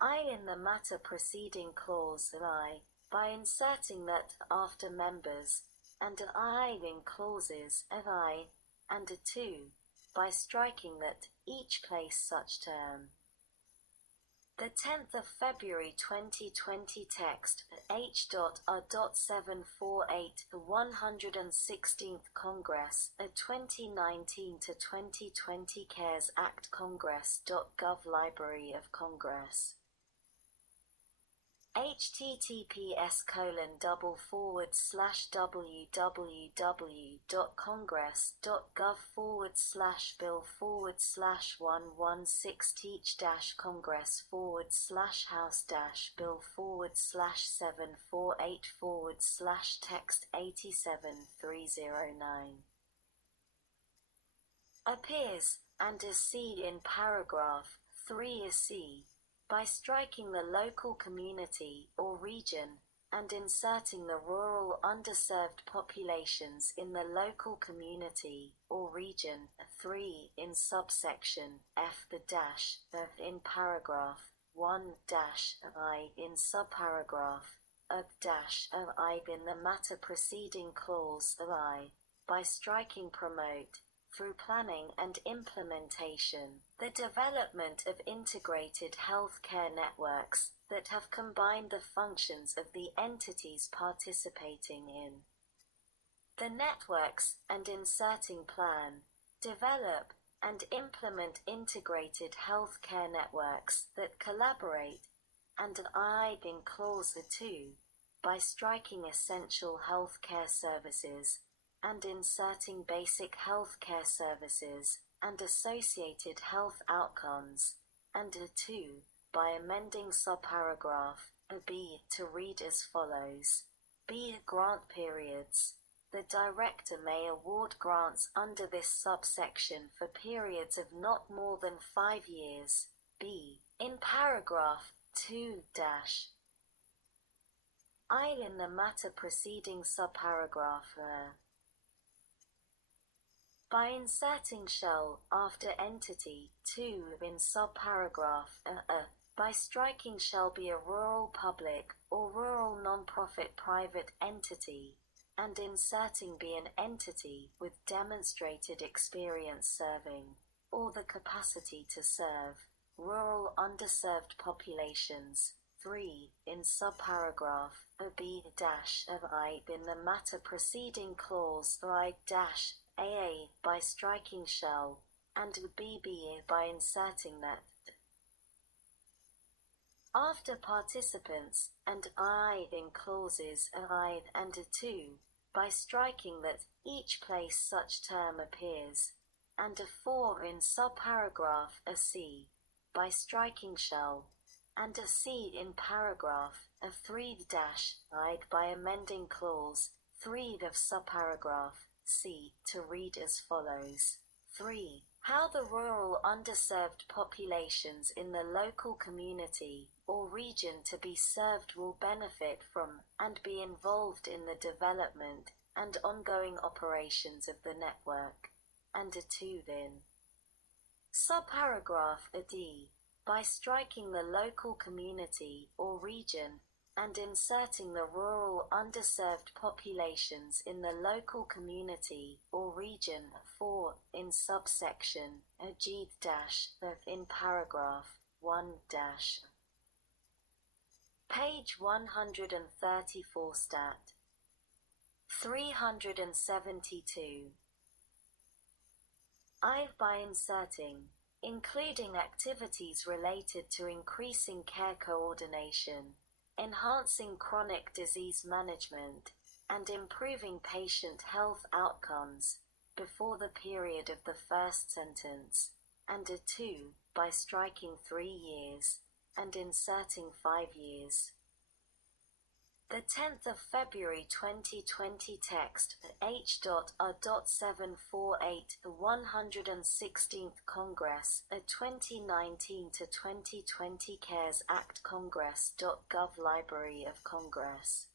I in the matter preceding clause I, by inserting that after members, and I in clauses I, and two, by striking that each place such term. The 10th of February 2020 text H.R.748 The 116th Congress, a 2019 to 2020 CaresAct Congress.gov Library of Congress. https://www.congress.gov/bill/116-congress/house-bill/748/text 87309 appears, and is seen in paragraph 3c, by striking the local community or region, and inserting the rural underserved populations in the local community or region 3 in subsection f the dash in paragraph 1 I in subparagraph I in the matter preceding clause I, by striking promote, through planning and implementation, the development of integrated healthcare networks that have combined the functions of the entities participating in the networks, and inserting plan, develop, and implement integrated healthcare networks that collaborate, and I in clause 2, by striking essential healthcare services, and inserting basic healthcare services, and associated health outcomes, and 2, by amending subparagraph B to read as follows. B. Grant periods. The Director may award grants under this subsection for periods of not more than 5 years. B. In paragraph 2 I in the matter preceding subparagraph by inserting shall after entity 2 in subparagraph by striking shall be a rural public or rural non-profit private entity, and inserting be an entity with demonstrated experience serving, or the capacity to serve, rural underserved populations 3 in subparagraph B I in the matter preceding clause I AA by striking shall, and BB by inserting that. After participants, and I in clauses I and 2, by striking that each place such term appears, and 4 in subparagraph C, by striking shall, and C in paragraph 3 I by amending clause 3 of subparagraph C to read as follows. 3. How the rural underserved populations in the local community or region to be served will benefit from and be involved in the development and ongoing operations of the network. And 2 then. Subparagraph D. By striking the local community or region and inserting the rural underserved populations in the local community or region 4 in subsection G in paragraph 1 page 134 stat 372 I by inserting, including activities related to increasing care coordination, enhancing chronic disease management, and improving patient health outcomes, before the period of the first sentence, and 2, by striking 3 years, and inserting 5 years. The 10th of February 2020 text H.R.748 The 116th Congress, a 2019 to 2020 CaresAct Congress.gov Library of Congress.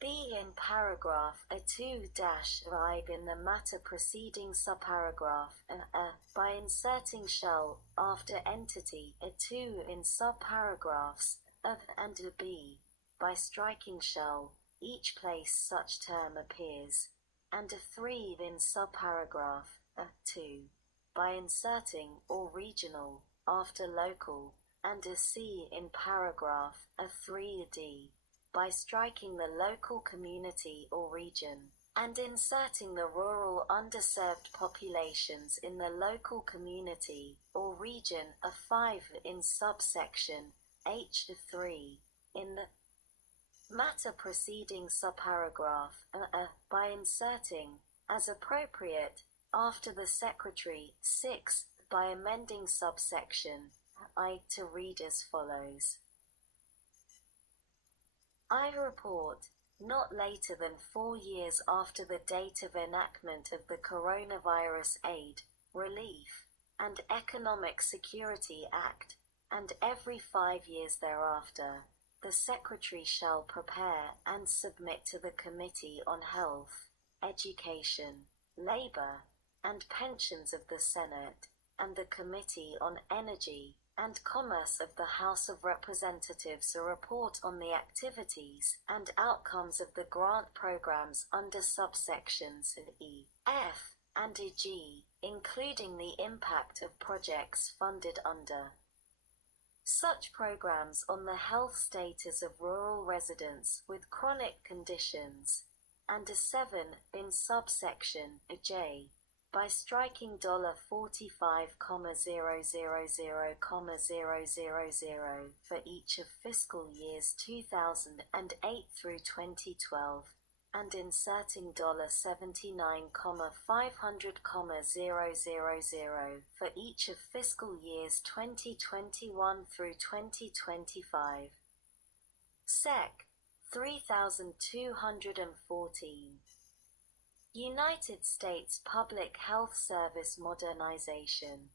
B. In paragraph A2-5 in the matter preceding subparagraph by inserting shall after entity A2 in subparagraphs of and B, by striking shall each place such term appears, and A3 in subparagraph A2, by inserting or regional after local, and A-C in paragraph A3-D, by striking the local community or region, and inserting the rural underserved populations in the local community or region A5 in subsection H3 in the matter preceding subparagraph by inserting, as appropriate, after the Secretary 6, by amending subsection I to read as follows. I report, not later than 4 years after the date of enactment of the Coronavirus Aid, Relief, and Economic Security Act, and every 5 years thereafter, the Secretary shall prepare and submit to the Committee on Health, Education, Labor, and Pensions of the Senate, and the Committee on Energy and Commerce of the House of Representatives a report on the activities and outcomes of the grant programs under subsections E, F, and G, including the impact of projects funded under such programs on the health status of rural residents with chronic conditions, and A7 in subsection J, by striking $45,000,000 for each of fiscal years 2008 through 2012, and inserting $79,500,000 for each of fiscal years 2021 through 2025. Sec. 3214. United States Public Health Service Modernization.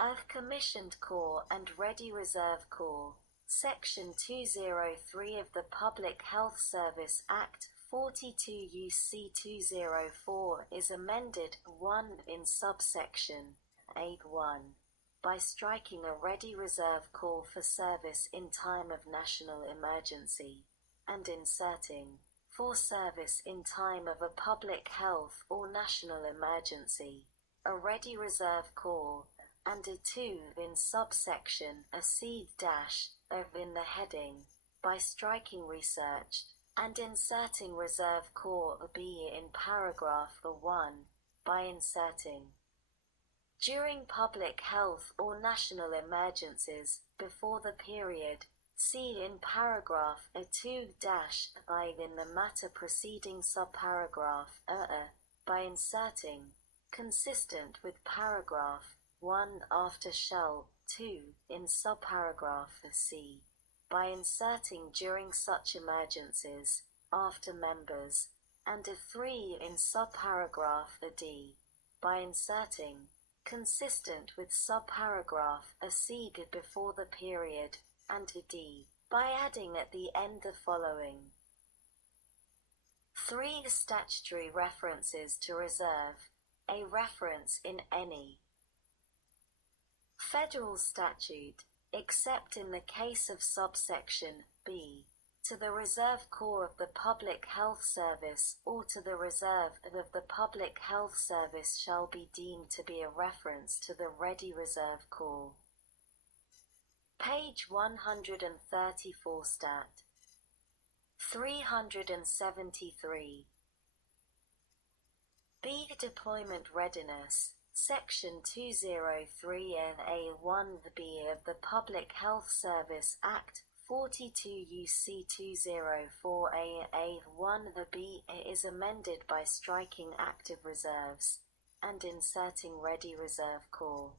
Earth Commissioned Corps and Ready Reserve Corps, Section 203 of the Public Health Service Act 42 U.C. 204 is amended 1 in subsection A1 by striking a Ready Reserve Corps for service in time of national emergency, and inserting for service in time of a public health or national emergency, a Ready Reserve Corps, and a 2 in subsection a C-of in the heading, by striking researched, and inserting Reserve Corps B in paragraph 1, by inserting during public health or national emergencies, before the period, see in paragraph A2-I in the matter preceding subparagraph by inserting, consistent with paragraph 1 after shall, 2 in subparagraph C, by inserting during such emergencies, after members, and a 3 in subparagraph D, by inserting, consistent with subparagraph C before the period, and D, by adding at the end the following 3 statutory references to reserve, a reference in any federal statute, except in the case of subsection B, to the Reserve Corps of the Public Health Service or to the Reserve of the Public Health Service shall be deemed to be a reference to the Ready Reserve Corps. Page 134 Stat. 373. B. Deployment Readiness, Section 203 A1b of the Public Health Service Act 42 U.C. 204 A1 the B is amended by striking active reserves, and inserting Ready Reserve Corps.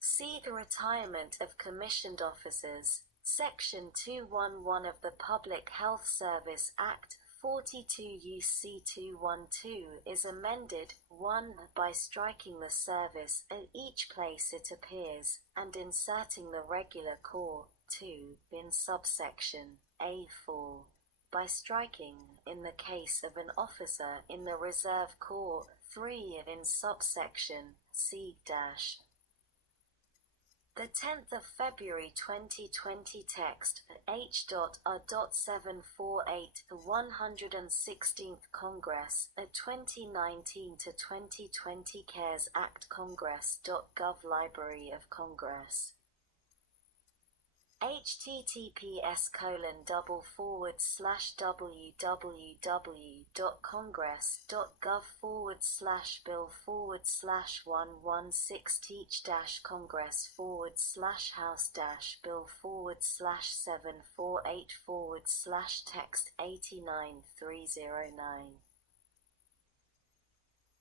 C. The retirement of commissioned officers. Section 211 of the Public Health Service Act 42 U.C. 212 is amended, 1. By striking the service at each place it appears, and inserting the regular corps, 2. In subsection A4. By striking, in the case of an officer in the Reserve Corps, 3. In subsection C-. The 10th of February 2020 text, H.A.748, the 116th Congress, 2019 to 2020 CaresAct Congress.gov Library of Congress. https://www.congress.gov/bill/116-congress/1/text 89309.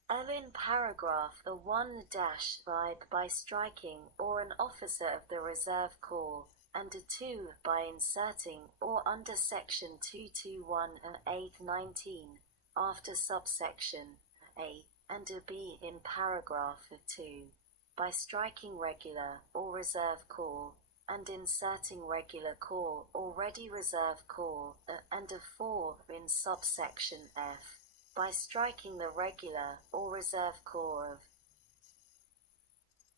In paragraph A1- by striking or an officer of the Reserve Corps, and 2. By inserting or under section 221(a)(19) after subsection A and B in paragraph 2. By striking regular or reserve corps and inserting regular corps or ready reserve corps and 4 in subsection F. By striking the regular or reserve corps of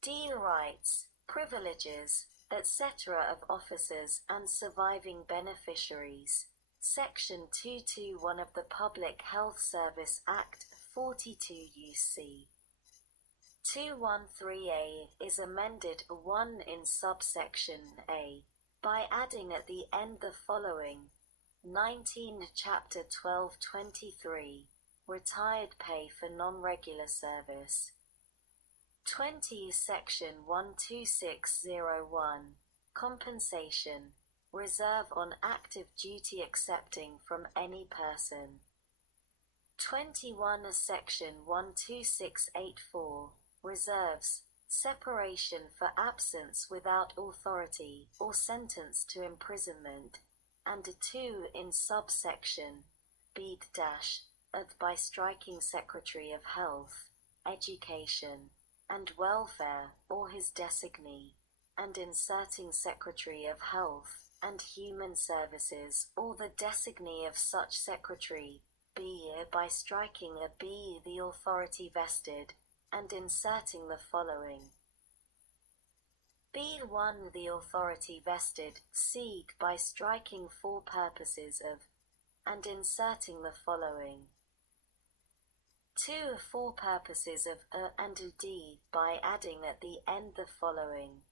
D. Rights, privileges, etc. of officers and surviving beneficiaries. Section 221 of the Public Health Service Act 42 U.C. 213A is amended, 1. In subsection A. By adding at the end the following: 19 Chapter 1223, Retired Pay for Non-Regular Service. 20 Section 12601, Compensation, Reserve on Active Duty Accepting from any person. 21 Section 12684, Reserves, Separation for absence without authority or sentence to imprisonment, and 2 in subsection B- by striking Secretary of Health, Education, and Welfare, or his designee, and inserting Secretary of Health and Human Services, or the designee of such Secretary, B. By striking a B the authority vested, and inserting the following: B1 the authority vested, C. By striking for purposes of, and inserting the following: 2 for purposes of and D, by adding at the end the following: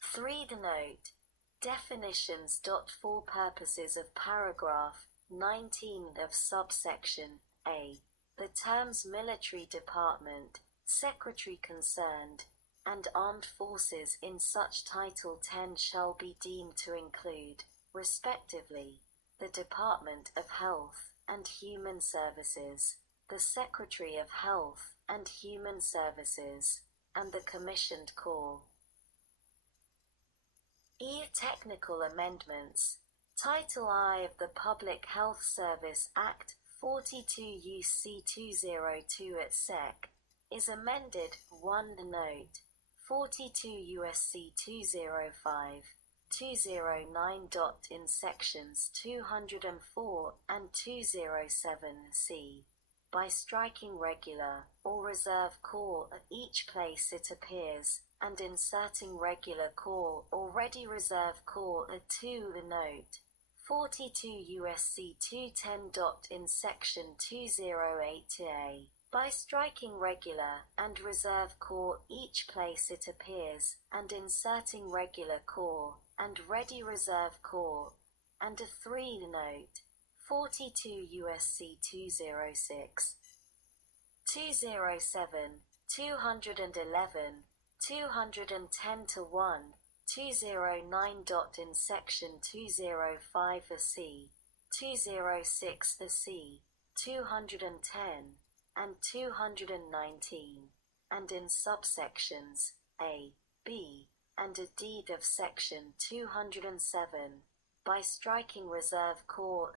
3 the note, definitions. For purposes of paragraph 19 of subsection A, the terms military department, secretary concerned, and armed forces in such Title 10 shall be deemed to include, respectively, the Department of Health and Human Services, the Secretary of Health and Human Services, and the Commissioned Corps. Technical amendments. Title I of the Public Health Service Act 42 U.C. 202 at Sec. is amended. 1 Note, 42 U.S.C. 205. 209. In sections 204 and 207c, by striking regular or reserve corps at each place it appears, and inserting regular corps or ready reserve corps at 2 Note, 42 U.S.C. 210. In section 208a, by striking regular and reserve corps each place it appears, and inserting regular corps and ready reserve corps, and 3 Note, 42 U.S.C. 206, 207, 211, 210-1, 209. In section 205 C, 206 C, 210, and 219, and in subsections A, B, and a deed of section 207, by striking reserve core